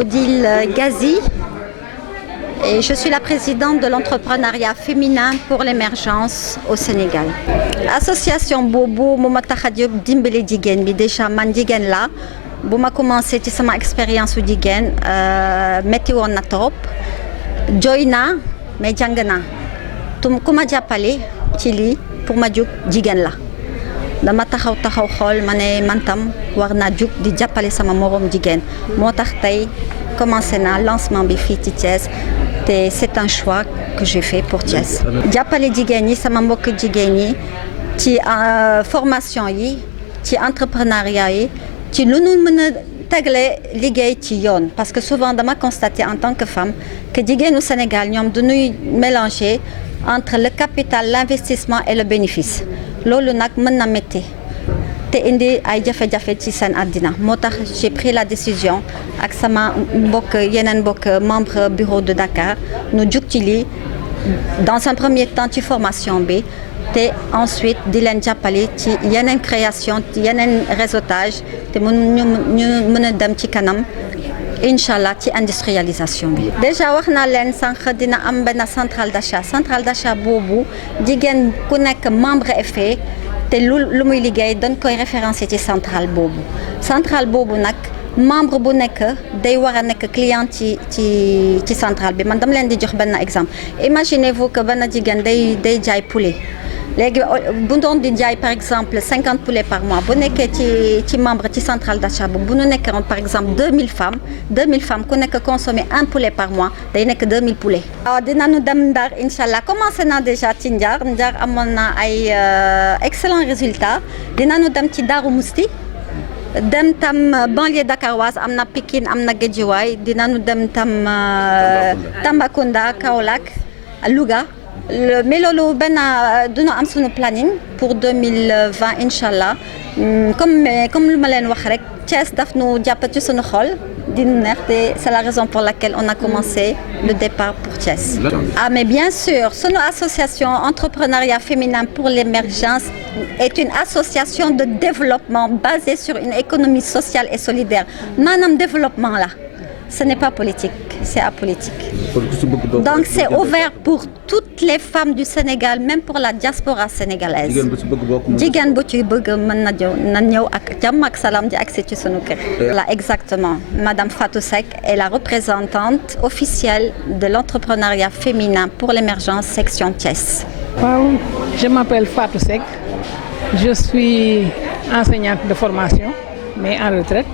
Odile Gazi et je suis la présidente de l'entrepreneuriat féminin pour l'émergence au Sénégal. Association boobu moo ma tax a jóg dimbali jigéen bi déjà man jigéen la bu ma commencé ci sama expérience su jigéen métti woon na trop jooy naa mais jàng naa ku ma jàppale ci lii pour ma jóg jigéen la dama taxaw xool ma ne man tam war naa jóg di jàppale sama morom jigéen moo tax tey commencé naa lancement bi fii ci Thiès te c'est un choix que j'ai fait pour Thiès. jàppale jigéen ñi sama mbokk jigéen ñi ci formation yi ci entrepreneuriat yi ci lu nu mën a tegle liggéey ci yoon parce que souvent dama constater en tant que femme que jigéenu Sénégal ñoom dañuy mélanger entre le capital l'investissement et le bénéfice loolu nag mën na métti te indi ay jafe-jafe ci seen àddina moo tax j'ai pris la décision ak sama yeneen mbokk membre bureau de Dakar nu jug ci lii dans un premier temps ci formation bi te ensuite di leen jàppale ci yeneen création yeneen réseautage te ñu mën a dem ci kanam inch'Allah ci industrialisation bi. déjà wax naa leen sànq dina am benn centrale d'achat boobu jigéen ku nekk membre effet te lu muy liggéey dañ koy référencé ci centrale boobu nag membre bu nekk day war a nekk client ci centrale bi man dama leen di jox benn exemple imaginez-vous que benn jigéen day jaay poulet léegi bu doon di jaay par exemple 50 poulets par mois bu nekkee ci membre ci centrale d'achat bu nu nekkoon par exemple 2000 femmes ku nekk consommer un poulet par mois day nekk 2000 poulets. waaw dinañu dem Ndar inchallah commencé naa déjà ci Ndar amoon na ay excellents résultats dinañu dem ci Darou Mousti dem tam banlieue dakaroise am na Pikine am na Guédiawaye dinañu dem tam Tambacounda Kaolack Louga. mais loolu benn dina am sunu planning pour 2020 inchallah comme lu ma leen wax rek Thiès daf nu jàpp ci sunu xol di nu neex te c'est la raison pour laquelle on a commencé le départ pour Thiès. Mais bien sûr sunu association entrepreneuriat féminin pour l'émergence est une association de développement basée sur une économie sociale et solidaire maanaam développement la. Ce n'est pas politique, c'est apolitique. Donc c'est ouvert pour toutes les femmes du Sénégal, même pour la diaspora sénégalaise. jigéen bu ci bëgg mën na ñëw ak jàmm ak salaam di accès ci sunu kër. Là exactement, Madame Fatou Seck est la représentante officielle de l'entrepreneuriat féminin pour l'émergence section Thiès. Waaw, je m'appelle Fatou Seck. Je suis enseignante de formation, mais en retraite.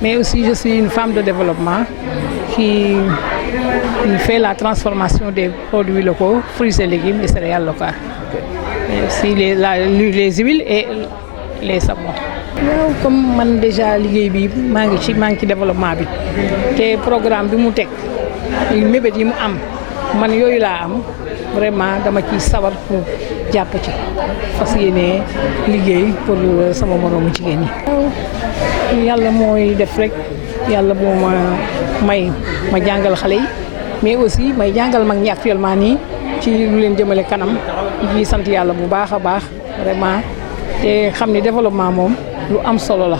Mais aussi je suis une femme de développement qui fait la transformation des produits locaux, fruits et légumes et céréales locales. Et aussi les huiles et les savons. Waaw comme man déjà liggéey bi maa ngi ci développement bi te programme bi mu teg mébét yi mu am man yooyu laa am vraiment dama ci sawar pour jàpp ci fas yéene liggéey pour sama moroomu jigéen ñi. Yàlla mooy def rek yàlla moo ma jàngal xale yi mais aussi may jàngal mag ñi actuellement nii ci lu leen jëmale kanam di sant yàlla bu baax a baax vraiment te xam ni développement moom lu am solo la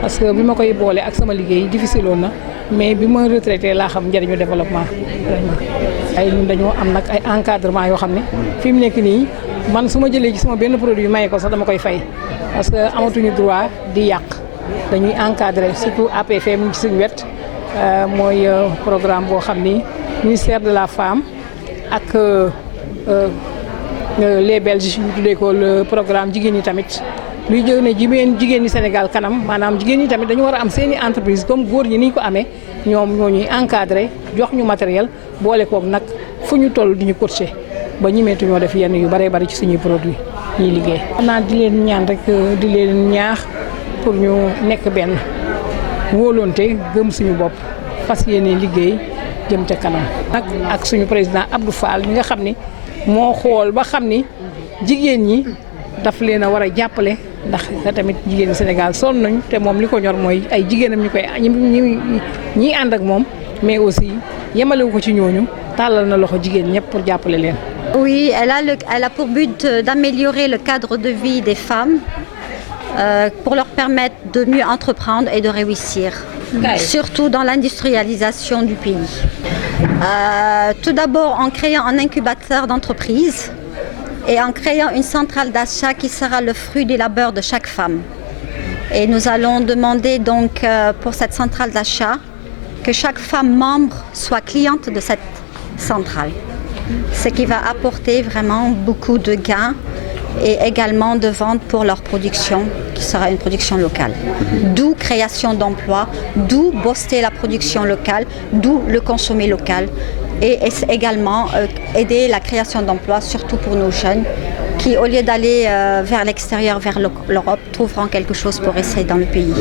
parce que bi ma koy boole ak sama liggéey difficile woon na mais bi ma retraité laa xam njëriñu développement vraiment. ay ñun dañoo am nag ay encadrement yoo xam ne fi mu nekk nii man su ma jëlee ci sama benn produit maye ko sax dama koy fay parce que amatuñu droit di yàq. dañuy encadrer surtout APF mu ngi ci suñu wet mooy programme boo xam ni ministère de la femme ak les Belges ñu tuddee ko le programme jigéen ñi tamit luy jël ne jigéen ñi Sénégal kanam maanaam jigéen ñi tamit dañu war a am seeni entreprise comme góor ñi ni ñu ko amee ñoom ñoo ñuy encadrer jox ñu matériel boole koog nag fu ñu toll di ñu coacher ba ñimeetu ñoo def yenn yu bëree bëri ci suñuy produit ñuy liggéey. xanaa di leen ñaan rek di leen ñaax. pour ñu nekk benn wóolonte gëm suñu bopp fas yéene liggéey jëm ca kanam nag ak suñu président Abdou Fall mi nga xam ni moo xool ba xam ni jigéen ñi daf leen a war a jàppale ndax tamit jigéen ñi Sénégal sonn nañu te moom li ko ñor mooy ay jigéenam ñu koy ñi ànd ak moom mais aussi yemalewu ko ci ñooñu tàllal na loxo jigéen ñëpp pour jàppale leen. Oui, elle a pour but d'améliorer le cadre de vie des femmes pour leur permettre de mieux entreprendre et de réussir. surtout dans l'industrialisation du pays. Tout d'abord en créant un incubateur d'entreprise et en créant une centrale d'achat qui sera le fruit du labeur de chaque femme. Et nous allons demander donc pour cette centrale d'achat que chaque femme membre soit cliente de cette centrale, ce qui va apporter vraiment beaucoup de gains et également de ventes pour leur production, qui sera une production locale. D'où création d'emplois, d'où booster la production locale, d'où le consommer local et également aider la création d'emplois, surtout pour nos jeunes qui, au lieu d'aller vers l'extérieur, vers l'Europe, trouveront quelque chose pour rester dans le pays.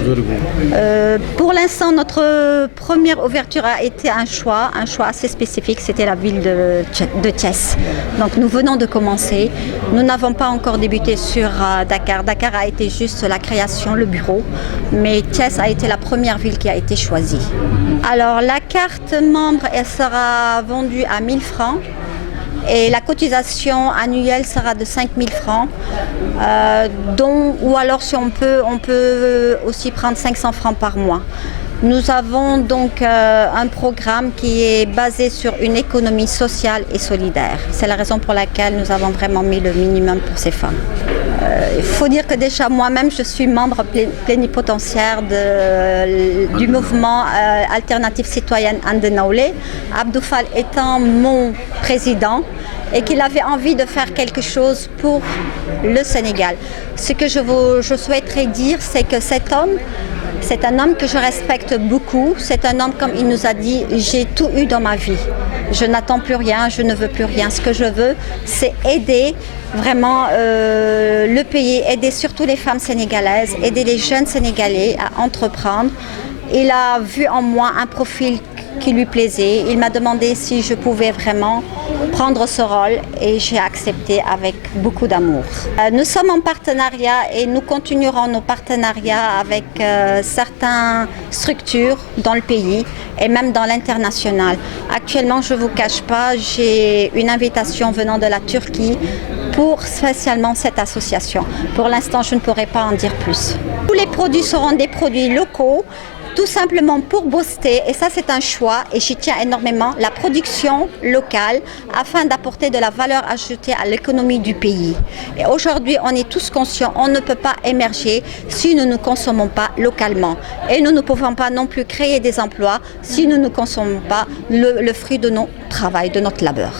Pour l'instant, notre première ouverture a été un choix assez spécifique, c'était la ville de Thiès. Donc nous venons de commencer. Nous n'avons pas encore débuté sur Dakar. Dakar a été juste la création, le bureau, mais Thiès a été la première ville qui a été choisie. Alors la carte membre, elle sera vendue à 1000 francs. Et la cotisation annuelle sera de 5 000 francs, ou alors si on peut aussi prendre 500 francs par mois. Nous avons donc un programme qui est basé sur une économie sociale et solidaire. C'est la raison pour laquelle nous avons vraiment mis le minimum pour ces femmes. Il faut dire que déjà moi-même je suis membre plénipotentiaire du mouvement alternative citoyenne Andenaoulé, Abdou Fall étant mon président et qu'il avait envie de faire quelque chose pour le Sénégal. Ce que je souhaiterais dire, c'est que cet homme, c'est un homme que je respecte beaucoup. C'est un homme, comme il nous a dit, j'ai tout eu dans ma vie. Je n'attends plus rien, je ne veux plus rien. Ce que je veux, c'est aider vraiment le pays, aider surtout les femmes sénégalaises, aider les jeunes Sénégalais à entreprendre. Il a vu en moi un profil qui lui plaisait. Il m'a demandé si je pouvais vraiment prendre ce rôle et j'ai accepté avec beaucoup d'amour. Nous sommes en partenariat et nous continuerons nos partenariats avec certaines structures dans le pays et même dans l'international. Actuellement, je ne vous cache pas, j'ai une invitation venant de la Turquie pour spécialement cette association. Pour l'instant, je ne pourrais pas en dire plus. Tous les produits seront des produits locaux, tout simplement pour booster, et ça c'est un choix et j'y tiens énormément, la production locale afin d'apporter de la valeur ajoutée à l'économie du pays. Et aujourd'hui, on est tous conscients, on ne peut pas émerger si nous ne consommons pas localement. Et nous ne pouvons pas non plus créer des emplois si nous ne consommons pas le fruit de notre travail, de notre labeur.